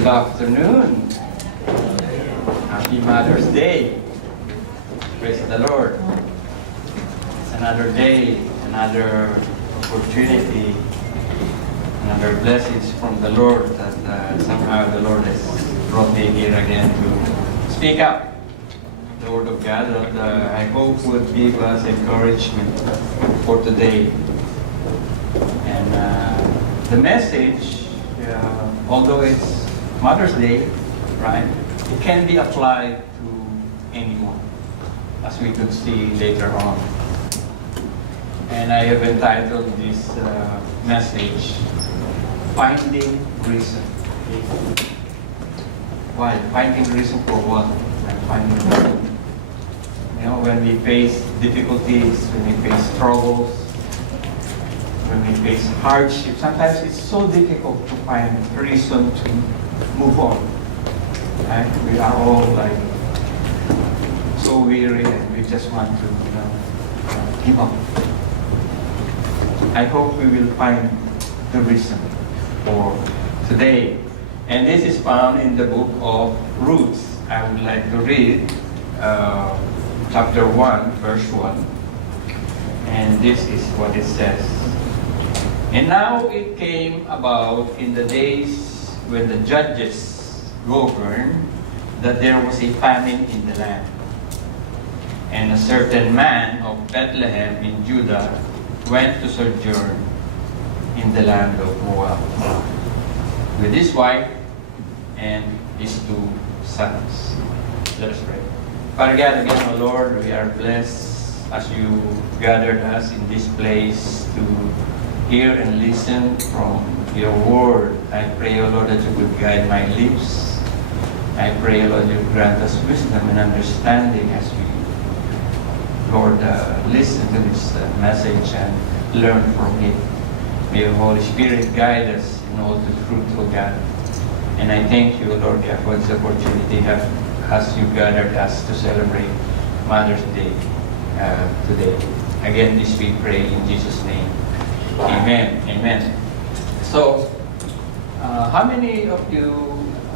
Good afternoon. Happy Mother's Day. Praise the Lord. It's another day, another opportunity, another blessings from the Lord that somehow the Lord has brought me here again to speak up the Word of God that I hope would give us encouragement for today. And the message, although it's Mother's Day, right, it can be applied to anyone, as we could see later on. And I have entitled this message, Finding Reason. Why? Finding reason for what? Finding reason. You know, when we face difficulties, when we face troubles, when we face hardship, sometimes it's so difficult to find reason to move on. Right? We are all like so weary and we just want to give up. I hope we will find the reason for today. And this is found in the book of Ruth. I would like to read chapter 1, verse 1. And this is what it says. And now it came about in the days when the judges governed that there was a famine in the land. And a certain man of Bethlehem in Judah went to sojourn in the land of Moab with his wife and his 2 sons. Let us pray. Father God, again, O Lord, we are blessed as you gathered us in this place to hear and listen from your word. I pray, O Lord, that you would guide my lips. I pray, O Lord, you grant us wisdom and understanding as we, Lord, listen to this message and learn from it. May your Holy Spirit guide us in all the truth, O God. And I thank you, Lord God, for this opportunity as you gathered us to celebrate Mother's Day today. Again, this we pray in Jesus' name. Amen. Amen. So, how many of you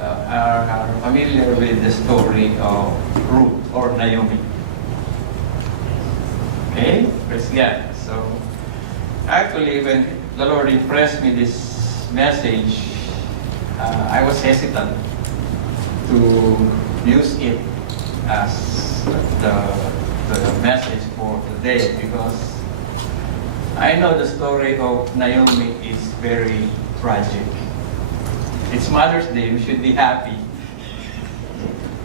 are familiar with the story of Ruth or Naomi? Okay, praise God. So, actually, when the Lord impressed me this message, I was hesitant to use it as the message for today because I know the story of Naomi is very tragic. It's Mother's Day, we should be happy.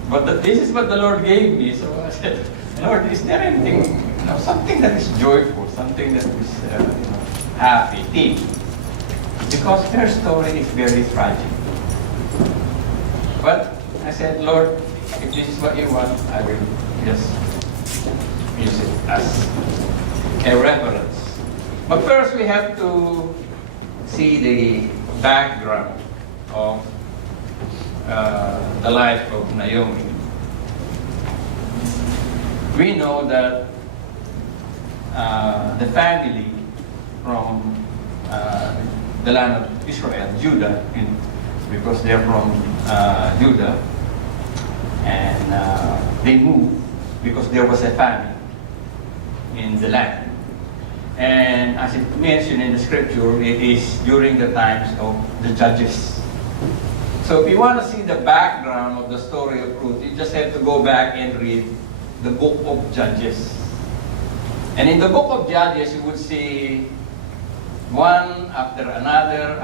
But this is what the Lord gave me, so I said, Lord, is there anything, something that is joyful, something that is happy, deep? Because her story is very tragic. But I said, Lord, if this is what you want, I will just use it as a reference. But first, we have to see the background of the life of Naomi. We know that the family from the land of Israel, Judah, because they're from Judah, and they moved because there was a famine in the land. And as it mentioned in the scripture, it is during the times of the judges. So if you want to see the background of the story of Ruth, you just have to go back and read the book of Judges. And in the book of Judges, you would see one after another,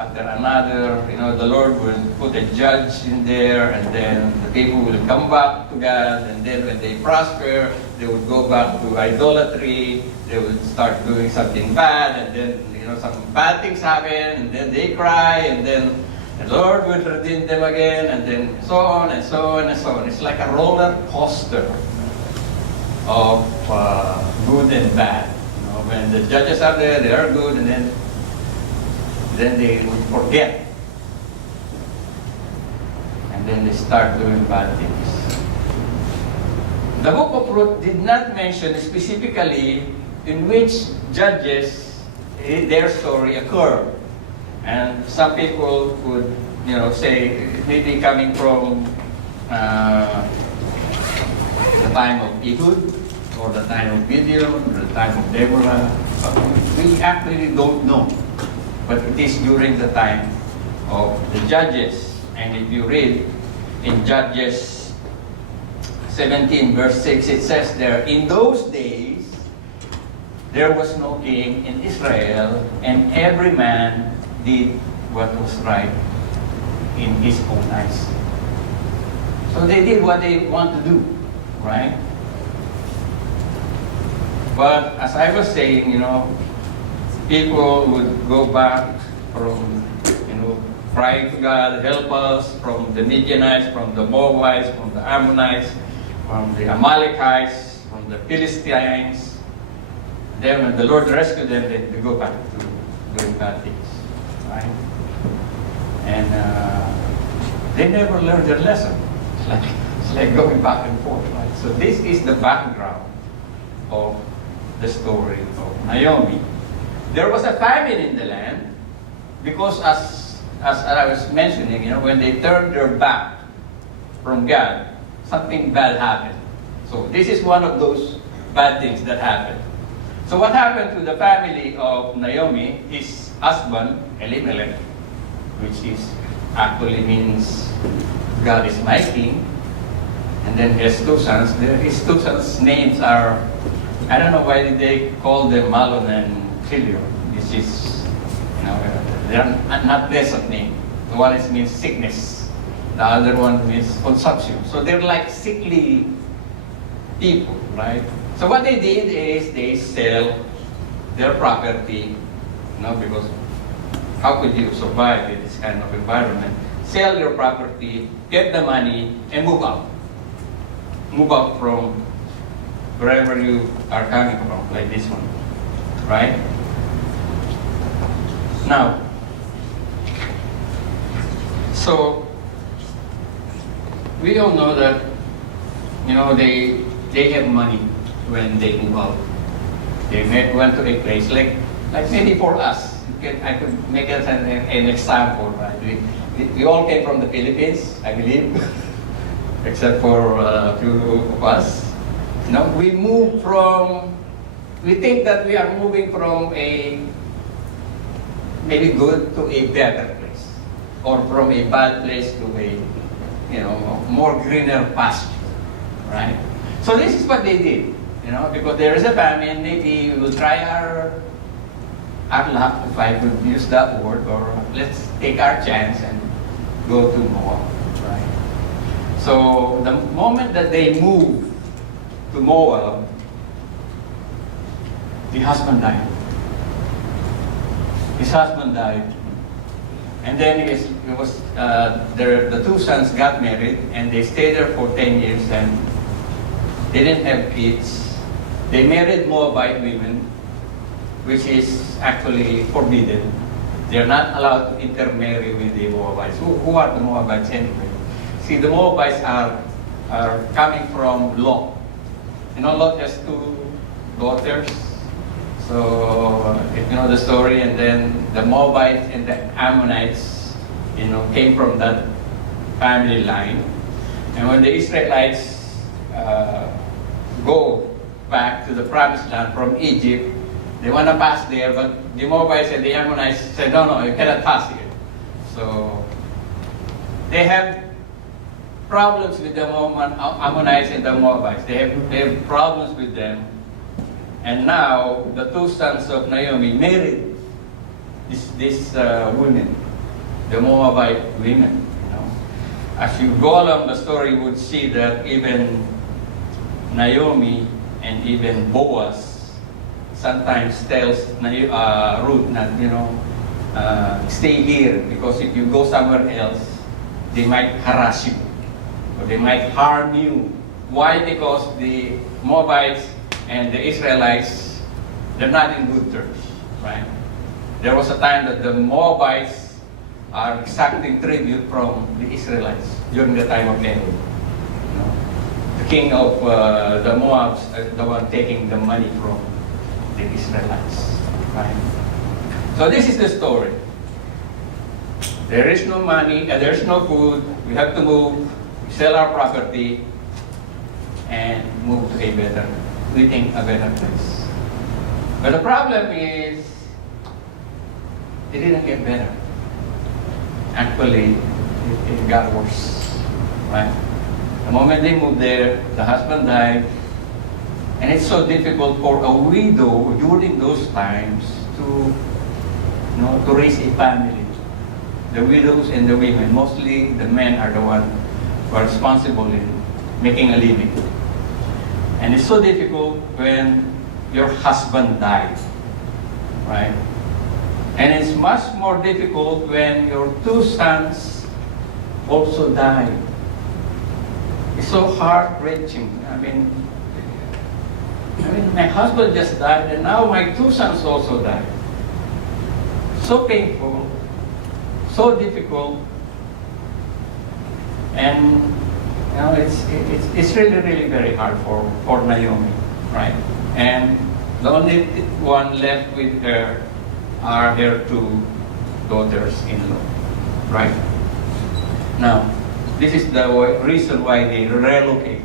the Lord will put a judge in there, and then the people will come back to God, and then when they prosper, they would go back to idolatry, they would start doing something bad, and then, some bad things happen, and then they cry, and then the Lord will redeem them again, and then so on, and so on, and so on. It's like a roller coaster of good and bad. When the judges are there, they are good, and then they would forget. And then they start doing bad things. The book of Ruth did not mention specifically in which judges their story occurred. And some people would say maybe coming from the time of Ehud, or the time of Gideon, or the time of Deborah. We actually don't know. But it is during the time of the Judges. And if you read in Judges 17 verse 6, it says there, in those days, there was no king in Israel, and every man did what was right in his own eyes. So they did what they want to do, right? But as I was saying, people would go back from, crying to God, help us, from the Midianites, from the Moabites, from the Ammonites, from the Amalekites, from the Philistines. Then when the Lord rescued them, they go back to doing bad things, right? And they never learned their lesson. It's like going back and forth, right? So this is the background of the story of Naomi. There was a famine in the land because, as I was mentioning, when they turned their back from God, something bad happened. So this is one of those bad things that happened. So what happened to the family of Naomi? His husband, Elimelech, which is actually means God is my king, and then he has two sons. His two sons' names are, I don't know why they call them Malon and Chilion. This is, they're not pleasant name. The one means sickness. The other one means consumption. So they're like sickly people, right? So what they did is they sell their property, because how could you survive in this kind of environment? Sell your property, get the money, and move out. Move out from wherever you are coming from, like this one, right? Now, so we all know that, they have money when they move out. They went to a place like maybe for us. I could make it an example, right? We all came from the Philippines, I believe, except for a few of us. We think that we are moving from a maybe good to a better place, or from a bad place to a, more greener pasture, right? So this is what they did, because there is a famine. Maybe we will try our luck, if I could use that word, or let's take our chance and go to Moab, right? So the moment that they moved to Moab, the husband died. His husband died, and then the two sons got married, and they stayed there for 10 years, and they didn't have kids. They married Moabite women, which is actually forbidden. They're not allowed to intermarry with the Moabites. Who are the Moabites anyway? See, the Moabites are coming from Lot. Lot has two daughters. So, if you know the story, and then the Moabites and the Ammonites, came from that family line. And when the Israelites go back to the promised land from Egypt, they want to pass there, but the Moabites and the Ammonites said, no, you cannot pass here. So they have problems with the Ammonites and the Moabites. They have problems with them. And now the two sons of Naomi married these women, the Moabite women. As you go along the story, you would see that even Naomi and even Boaz sometimes tells Ruth that, stay here, because if you go somewhere else, they might harass you, or they might harm you. Why? Because the Moabites and the Israelites, they're not in good terms, right? There was a time that the Moabites are exacting tribute from the Israelites during the time of Ehud. The king of the Moabs, the one taking the money from the Israelites, right? So this is the story. There is no money, there's no food, we have to move, sell our property, and move to we think a better place. But the problem is, it didn't get better. Actually, it got worse, right? The moment they moved there, the husband died, and it's so difficult for a widow during those times to raise a family. The widows and the women, mostly the men are the ones who are responsible in making a living. And it's so difficult when your husband dies, right? And it's much more difficult when your two sons also die. It's so heart-wrenching. I mean, my husband just died, and now my two sons also died. So painful, so difficult, and it's really, really very hard for Naomi, right? And the only one left with her are her two daughters-in-law, right? Now, this is the reason why they relocate.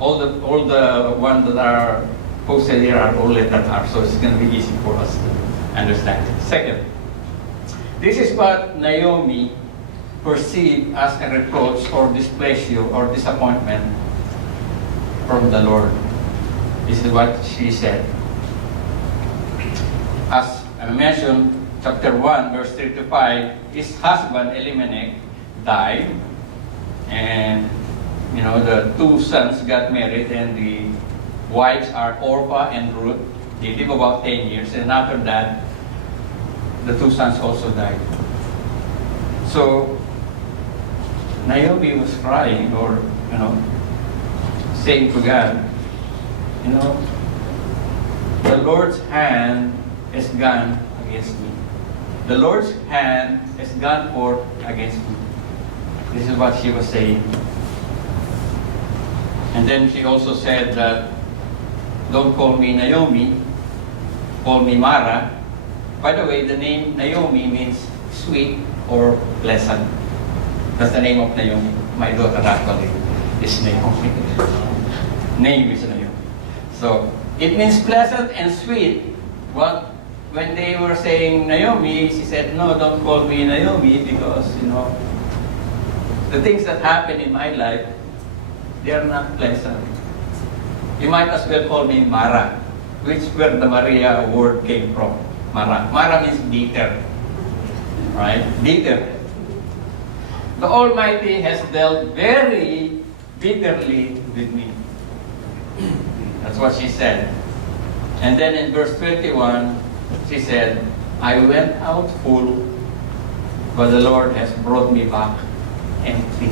All the ones that are posted here are all letter R, so it's going to be easy for us to understand it. Second, this is what Naomi perceived as a reproach or displeasure or disappointment from the Lord. This is what she said. As I mentioned, chapter 1, verse 3 to 5, his husband Elimelech died, and the two sons got married, and the wives are Orpah and Ruth. They live about 10 years, and after that, the two sons also died. So Naomi was crying, or saying to God, the Lord's hand has gone against me. The Lord's hand has gone forth against me. This is what she was saying. And then she also said that, don't call me Naomi, call me Mara. By the way, the name Naomi means sweet or pleasant. That's the name of Naomi. My daughter actually is Naomi. Name is Naomi. So, it means pleasant and sweet. Well, when they were saying Naomi, she said, no, don't call me Naomi, because, the things that happen in my life, they are not pleasant. You might as well call me Mara, where the Maria word came from. Mara. Mara means bitter. Right? Bitter. The Almighty has dealt very bitterly with me. That's what she said. And then in verse 21, she said, I went out full, but the Lord has brought me back empty.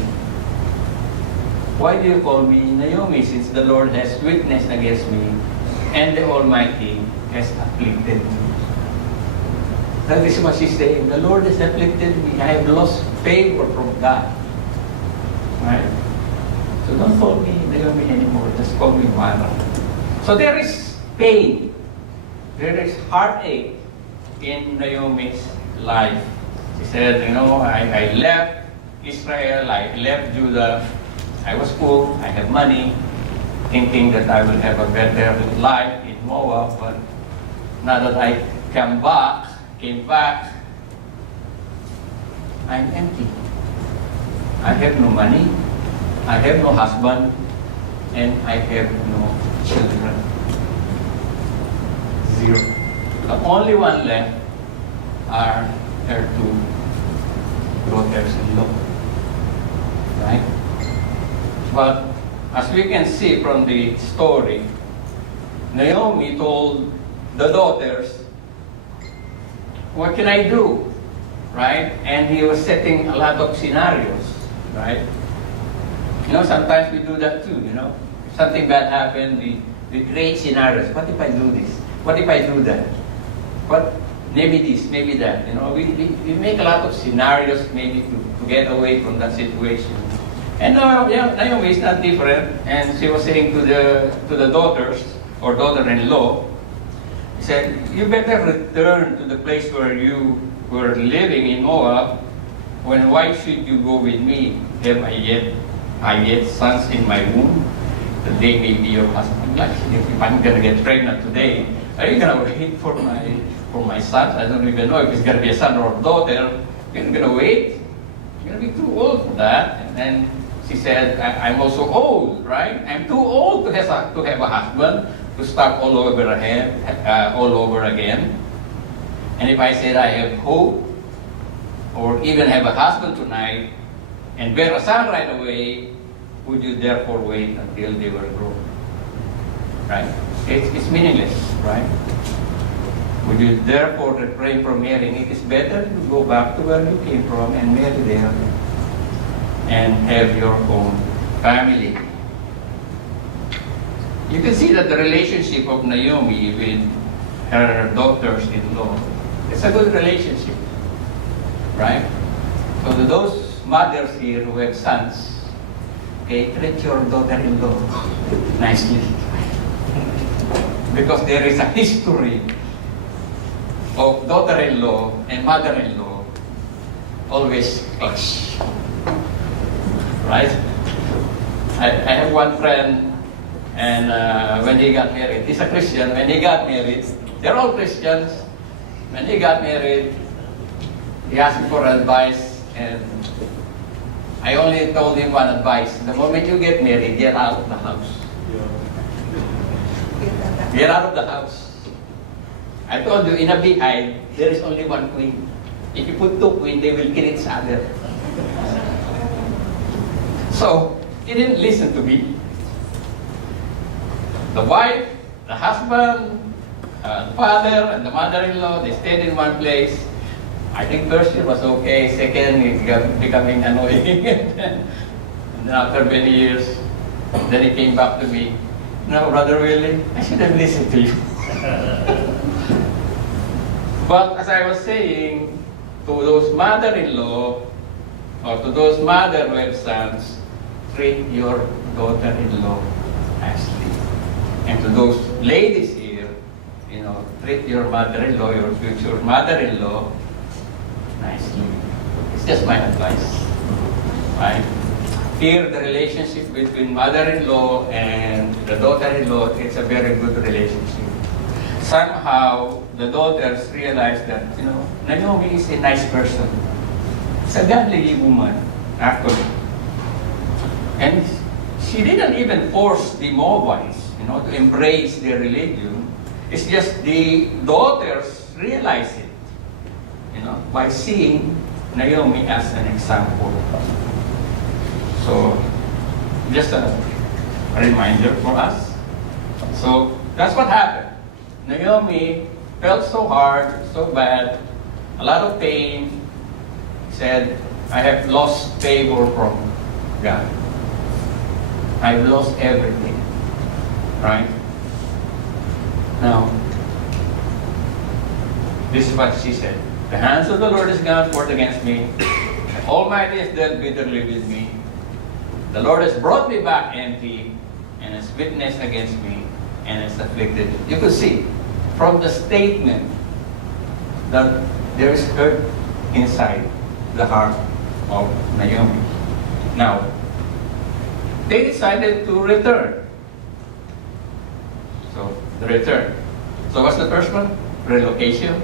Why do you call me Naomi, since the Lord has witnessed against me, and the Almighty has afflicted me? That is what she's saying. The Lord has afflicted me. I have lost favor from God. Right? So don't call me Naomi anymore. Just call me Mara. So there is pain. There is heartache in Naomi's life. She said, I left Israel, I left Judah. I was poor, I have money, thinking that I will have a better life in Moab, but now that I came back, I'm empty. I have no money, I have no husband, and I have no children. Zero. The only one left are her two daughters-in-law. Right? But as we can see from the story, Naomi told the daughters, what can I do? Right? And he was setting a lot of scenarios. Right? Sometimes we do that too, If something bad happened, we create scenarios. What if I do this? What if I do that? What? Maybe this, maybe that. We make a lot of scenarios maybe to get away from that situation. And Naomi is not different, and she was saying to the daughters or daughter-in-law, he said, you better return to the place where you were living in Moab, why should you go with me? Have I yet sons in my womb, that they may be your husband? Like, if I'm gonna get pregnant today, are you gonna wait for my son? I don't even know if it's gonna be a son or a daughter. You're gonna wait? You're gonna be too old for that. And then she said, I'm also old, right? I'm too old to have a husband, to start all over again. And if I said I have hope, or even have a husband tonight, and bear a son right away, would you therefore wait until they were grown? Right? It's meaningless, right? Would you therefore refrain from marrying? It is better to go back to where you came from and marry there and have your own family. You can see that the relationship of Naomi with her daughters-in-law, it's a good relationship, right? So to those mothers here who have sons, okay, treat your daughter-in-law nicely. Because there is a history of daughter-in-law and mother-in-law always clash. Right? I have one friend, and when he got married, he's a Christian. When he got married, they're all Christians. When he got married, he asked me for advice, and I only told him one advice. The moment you get married, get out of the house. Get out of the house. I told you, in a beehive, there is only one queen. If you put two queens, they will kill each other. So, he didn't listen to me. The wife, the husband, the father, and the mother-in-law, they stayed in one place. I think first year was okay, second it got becoming annoying. And then after many years, then he came back to me. No, Brother Willie, I should have listened to you. But as I was saying, to those mother-in-law, or to those mother who have sons, treat your daughter-in-law nicely. And to those ladies here, treat your mother-in-law, your future mother-in-law, nicely. It's just my advice. Right? Here, the relationship between mother-in-law and the daughter-in-law, it's a very good relationship. Somehow, the daughters realize that, Naomi is a nice person. She's a godly woman, actually. And she didn't even force the Moabites, to embrace their religion. It's just the daughters realize it, by seeing Naomi as an example. So, just a reminder for us. So, that's what happened. Naomi felt so hard, so bad, a lot of pain, said, I have lost favor from God. I've lost everything. Right? Now, this is what she said. The hands of the Lord is gone forth against me. The Almighty has dealt bitterly with me. The Lord has brought me back empty and has witnessed against me and has afflicted me. You could see from the statement that there is hurt inside the heart of Naomi. Now, they decided to return. So, the return. So, what's the first one? Relocation.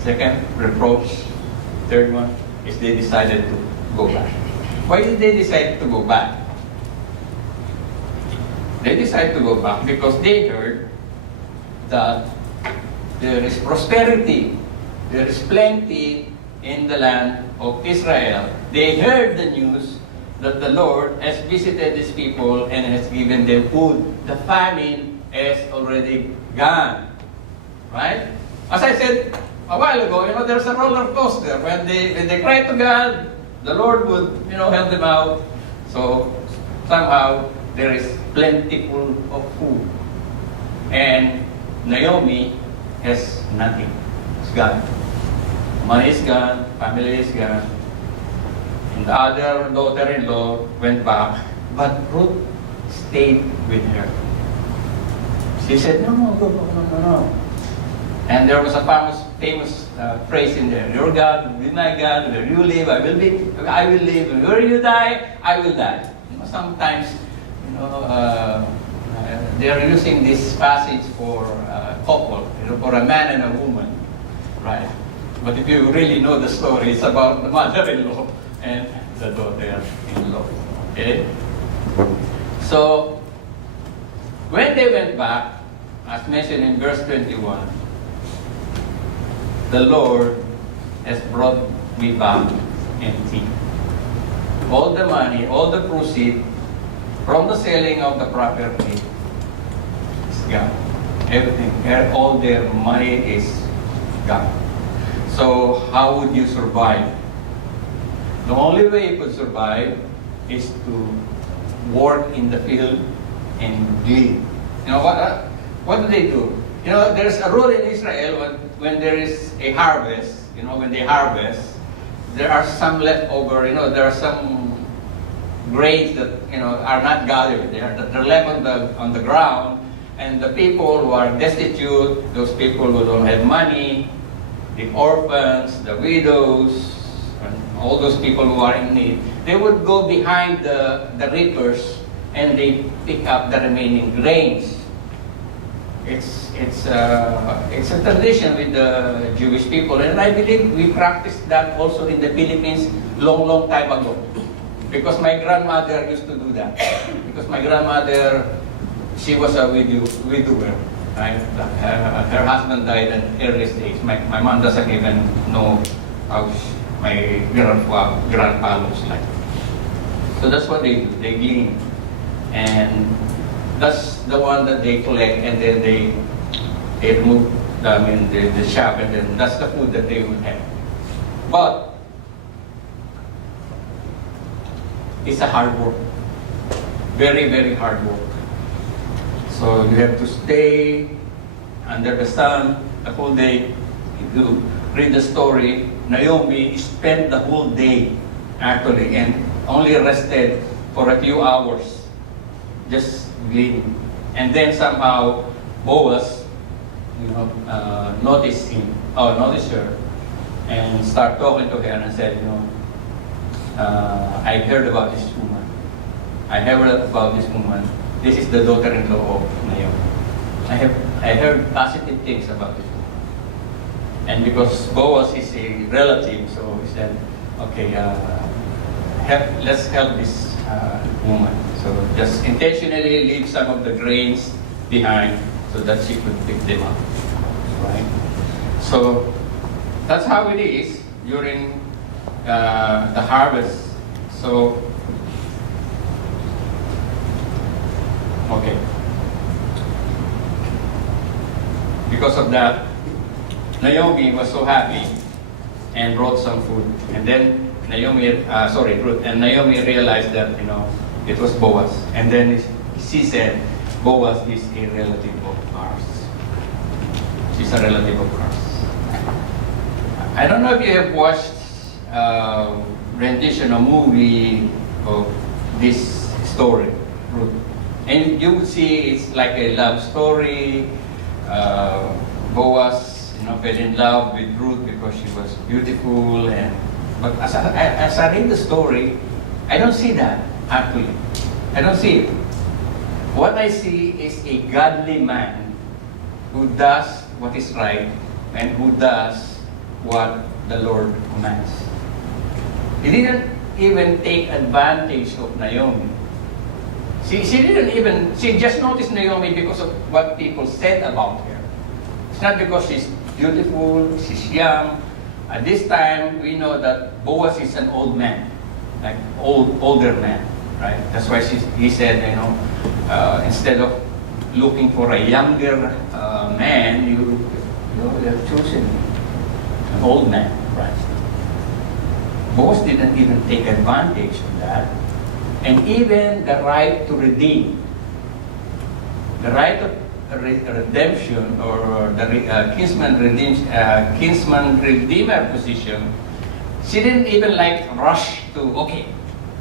Second, reproach. Third one is they decided to go back. Why did they decide to go back? They decided to go back because they heard that there is prosperity, there is plenty in the land of Israel. They heard the news that the Lord has visited these people and has given them food. The famine is already gone. Right? As I said a while ago, there's a roller coaster. When they cry to God, the Lord would, help them out. So somehow there is plentiful of food. And Naomi has nothing. It's gone. Money is gone, family is gone. And the other daughter-in-law went back, but Ruth stayed with her. She said, no. And there was a famous phrase in there. Your God will be my God. Where you live, I will live. And where you die, I will die. You know, sometimes, you know, they are using this passage for a couple, you know, for a man and a woman, right? But if you really know the story, it's about the mother-in-law and the daughter-in-law. Okay? So, when they went back, as mentioned in verse 21, the Lord has brought me back empty. All the money, all the proceeds from the selling of the property is gone. Everything, all their money is gone. So how would you survive? The only way you could survive is to work in the field and glean. You know what do they do? You know, there's a rule in Israel when there is a harvest. You know, when they harvest, there are some leftover. You know, there are some grains that, you know, are not gathered. They're left on the ground, and the people who are destitute, those people who don't have money, the orphans, the widows, and all those people who are in need, they would go behind the reapers and they pick up the remaining grains. It's a tradition with the Jewish people, and I believe we practiced that also in the Philippines long time ago. Because my grandmother used to do that. Because my grandmother, she was a widower. Right? Her husband died at early stage. My mom doesn't even know how my grandpa looks like. So that's what they do. They glean. And that's the one that they collect, and then they remove the shaft, and then that's the food that they would have. But it's a hard work. Very, very hard work. So you have to stay under the sun the whole day. If you read the story, Naomi spent the whole day actually and only rested for a few hours, just gleaning. And then somehow Boaz, you know, noticed her, and start talking to her and said, you know, I heard about this woman. I heard about this woman. This is the daughter-in-law of Naomi. I heard positive things about this woman. And because Boaz is a relative, so he said, okay, let's help this woman. So just intentionally leave some of the grains behind so that she could pick them up. Right? So that's how it is during the harvest. So, okay. Because of that, Naomi was so happy and brought some food. And then Ruth, and Naomi realized that, you know, it was Boaz. And then she said, Boaz is a relative of ours. She's a relative of ours. I don't know if you have watched rendition or movie of this story, Ruth. And you would see it's like a love story. Boaz, you know, fell in love with Ruth because she was beautiful. But as I read the story, I don't see that actually. I don't see it. What I see is a godly man who does what is right and who does what the Lord commands. He didn't even take advantage of Naomi. She just noticed Naomi because of what people said about her. It's not because she's beautiful, she's young. At this time, we know that Boaz is an old man, like older man, right? That's why he said, you know, instead of looking for a younger man, you have chosen an old man, right? Boaz didn't even take advantage of that. And even the right to redeem, the right of redemption or the kinsman redeemer position, she didn't even like rush to, okay,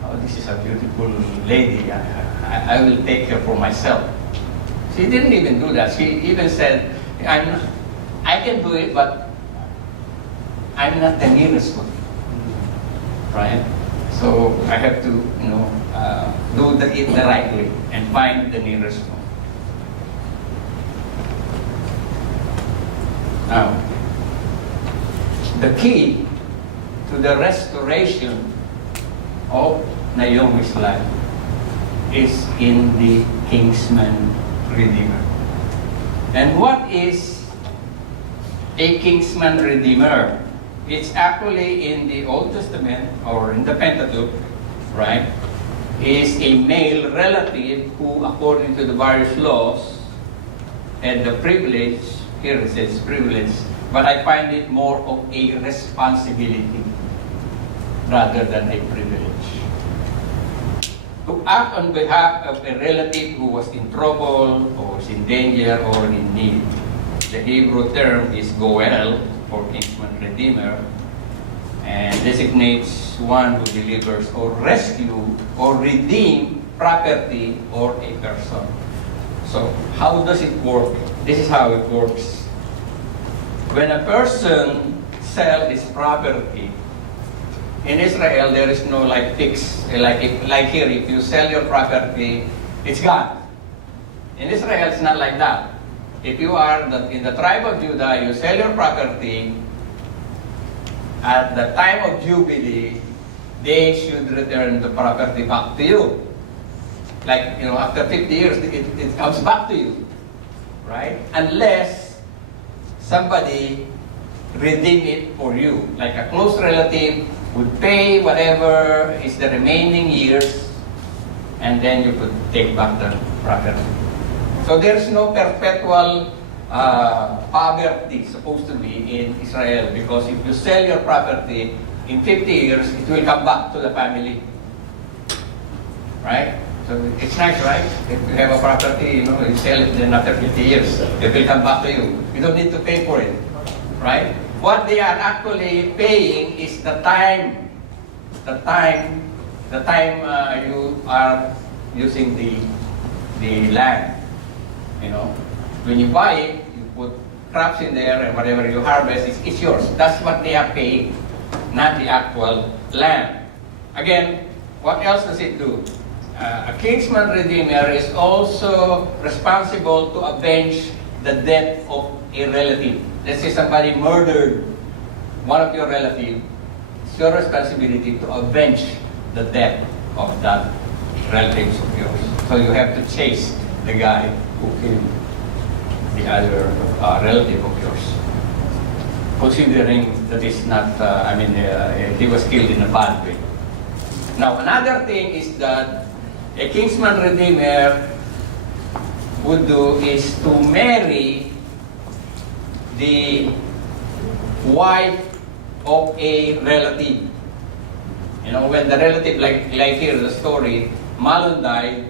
oh, this is a beautiful lady, I will take her for myself. She didn't even do that. She even said, I can do it, but I'm not the nearest one, right? So I have to, do it the right way and find the nearest one. Now, the key to the restoration of Naomi's life is in the kinsman redeemer. And what is a kinsman redeemer? It's actually in the Old Testament or in the Pentateuch, right? Is a male relative who, according to the various laws, had the privilege, here it says privilege, but I find it more of a responsibility rather than a privilege. To act on behalf of a relative who was in trouble or was in danger or in need. The Hebrew term is goel, or kinsman redeemer, and designates one who delivers or rescue or redeem property or a person. So how does it work? This is how it works. When a person sells his property, in Israel there is no like fix, like here, if you sell your property, it's gone. In Israel it's not like that. If you are in the tribe of Judah, you sell your property, at the time of Jubilee, they should return the property back to you. Like, after 50 years, it comes back to you, right? Unless somebody redeem it for you. Like a close relative would pay whatever is the remaining years, and then you could take back the property. So there's no perpetual poverty supposed to be in Israel, because if you sell your property in 50 years, it will come back to the family. Right? So it's nice, right? If you have a property, you sell it, then after 50 years, it will come back to you. You don't need to pay for it. Right? What they are actually paying is the time you are using the land. When you buy it, you put crops in there, and whatever you harvest, it's yours. That's what they are paying, not the actual land. Again, what else does it do? A kinsman redeemer is also responsible to avenge the death of a relative. Let's say somebody murdered one of your relatives. It's your responsibility to avenge the death of that relative of yours. So you have to chase the guy who killed the other relative of yours. Considering that is not, he was killed in a bad way. Now, another thing is that a kinsman redeemer would do is to marry the wife of a relative. When the relative, like here the story, Mahlon died,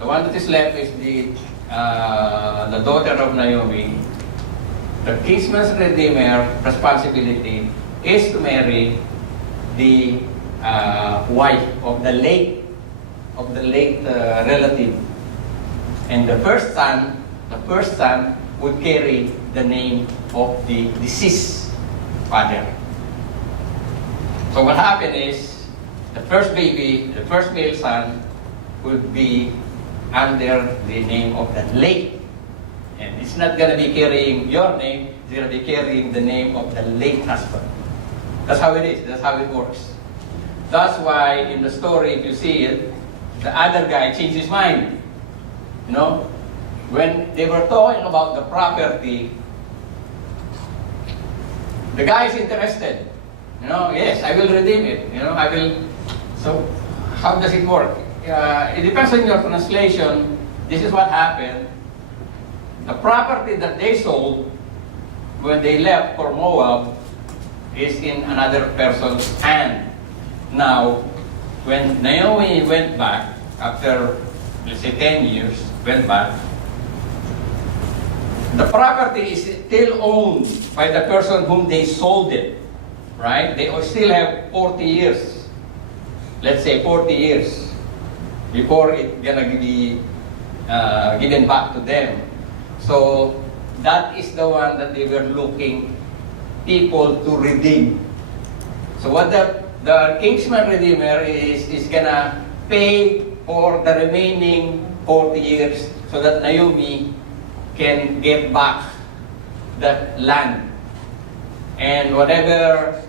the one that is left is the daughter of Naomi. The kinsman's redeemer responsibility is to marry the wife of the late relative, and the first son would carry the name of the deceased father. So what happened is, the first baby, the first male son, would be under the name of the late. And it's not going to be carrying your name, it's going to be carrying the name of the late husband. That's how it is, that's how it works. That's why in the story, if you see it, the other guy changed his mind. When they were talking about the property, the guy is interested. Yes, I will redeem it. I will. So, how does it work? It depends on your translation. This is what happened. The property that they sold when they left for Moab is in another person's hand. Now, when Naomi went back, after, let's say, 10 years, went back, the property is still owned by the person whom they sold it, right? They still have 40 years, let's say 40 years, before it's gonna be given back to them. So that is the one that they were looking people to redeem. So what the kinsman redeemer is gonna pay for the remaining 40 years so that Naomi can get back that land. And whatever,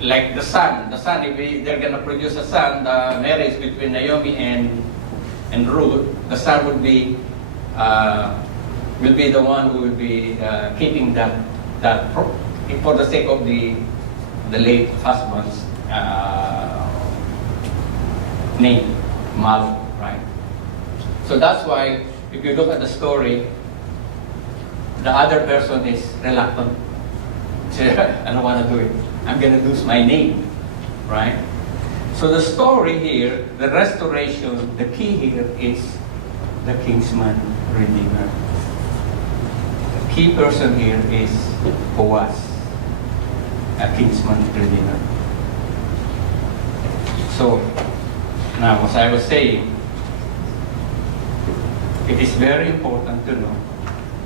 like the son, if they're gonna produce a son, the marriage between Naomi and Ruth, the son would be the one who will be keeping that for the sake of the late husband's name, Malo, right? So that's why, if you look at the story, the other person is reluctant. I don't want to do it. I'm going to lose my name, right? So the story here, the restoration, the key here is the kinsman redeemer. The key person here is Boaz, a kinsman redeemer. So now, as I was saying, it is very important to know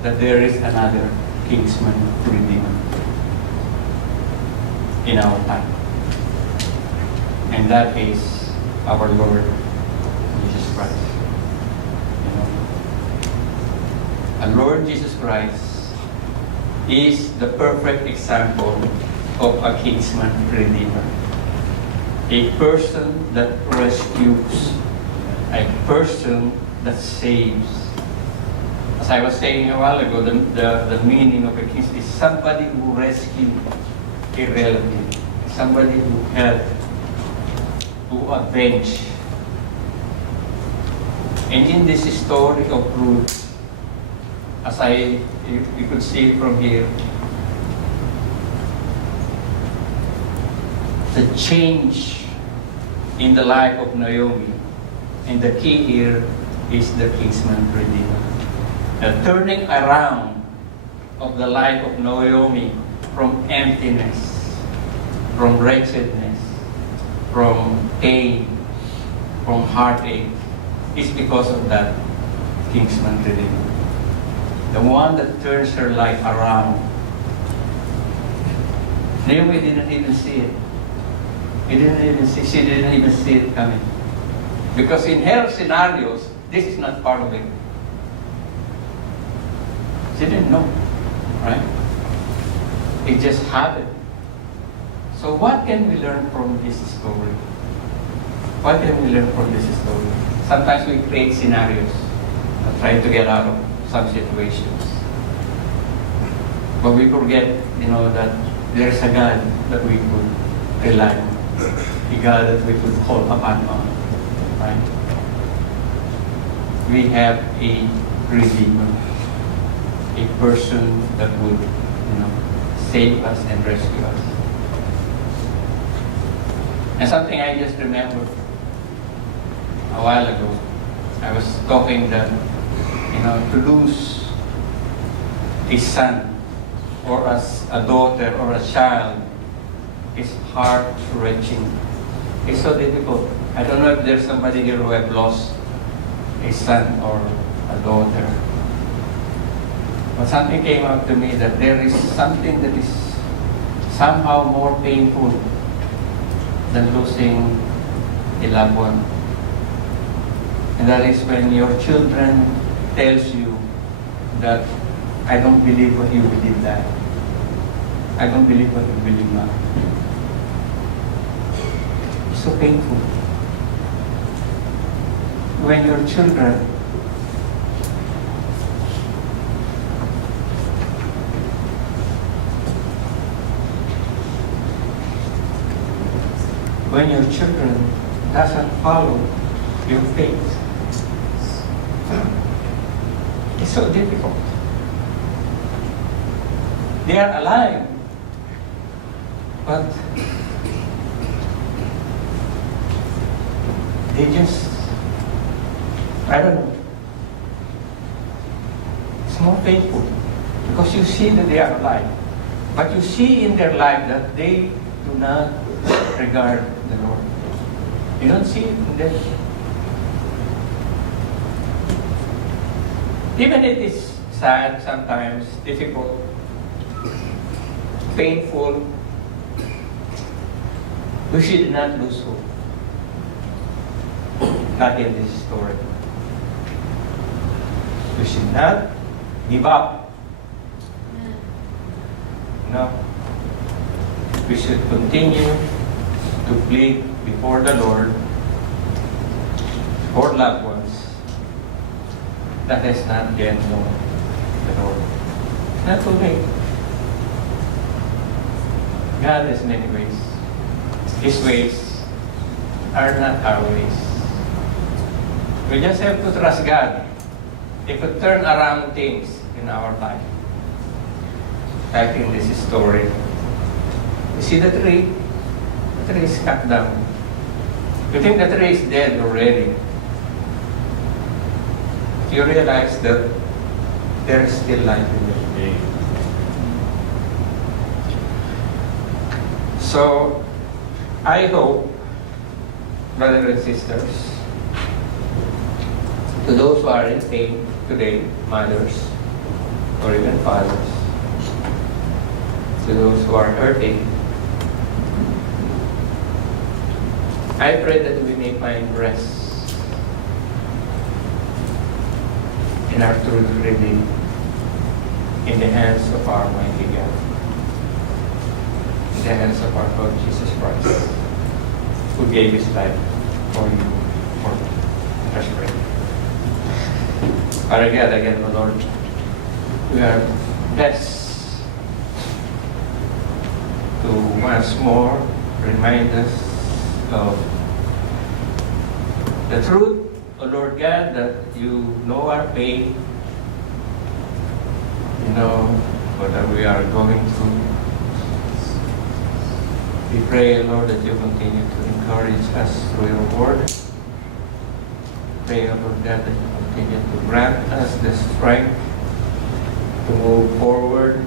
that there is another kinsman redeemer in our time. And that is our Lord Jesus Christ. You know, our Lord Jesus Christ is the perfect example of a kinsman redeemer. A person that rescues, a person that saves. As I was saying a while ago, the meaning of a kinsman is somebody who rescues a relative, somebody who helped, who avenged. And in this story of Ruth, as you could see from here, the change in the life of Naomi, and the key here is the kinsman redeemer. The turning around of the life of Naomi from emptiness, from wretchedness, from pain, from heartache, is because of that kinsman redeemer. The one that turns her life around. Naomi didn't even see it. She didn't even see it coming. Because in her scenarios, this is not part of it. She didn't know, right? It just happened. So what can we learn from this story? What can we learn from this story? Sometimes we create scenarios and try to get out of some situations. But we forget, that there's a God that we could rely on. A God that we could call upon on. Right? We have a Redeemer. A person that would, save us and rescue us. And something I just remembered a while ago, I was talking that, to lose a son or a daughter or a child is heart-wrenching. It's so difficult. I don't know if there's somebody here who have lost a son or a daughter. But something came out to me that there is something that is somehow more painful than losing a loved one. And that is when your children tells you that I don't believe what you believe, Dad. I don't believe what you believe, Mom. It's so painful. When your children doesn't follow your faith. It's so difficult. They are alive, but they just, I don't know. It's more painful because you see that they are alive, but you see in their life that they do not regard the Lord. You don't see it in them. Even it is sad, sometimes difficult painful, we should not lose hope. Not in this story. We should not give up. No. We should continue to plead before the Lord for loved ones that has not yet known the Lord. It's not too late. God has many ways. His ways are not our ways. We just have to trust God. He could turn around things in our life. Like in this story. You see the tree? The tree is cut down. You think the tree is dead already. You realize that there is still life in the tree. So, I hope, brothers and sisters, to those who are in pain today, mothers, or even fathers, to those who are hurting, I pray that we may find rest in our truth revealed in the hands of our mighty God, in the hands of our Lord Jesus Christ, who gave His life for you, for me. Let's pray. Father God, again, O Lord, we are blessed to once more remind us of the truth, O Lord God, that you know our pain, you know what we are going through. We pray, Lord, that you continue to encourage us through your word. Pray, Lord God, that you continue to grant us the strength to move forward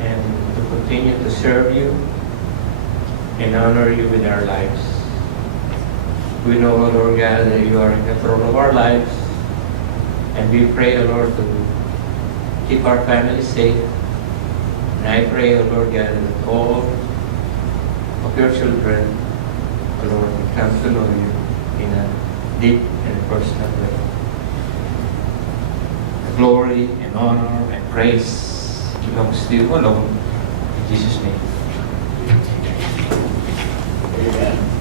and to continue to serve you and honor you with our lives. We know, Lord God, that you are in control of our lives, and we pray, Lord, to keep our families safe. And I pray, Lord God, that all of your children, Lord, will come to know you in a deep and personal way. The glory and honor and praise belongs to you alone. In Jesus' name. Amen.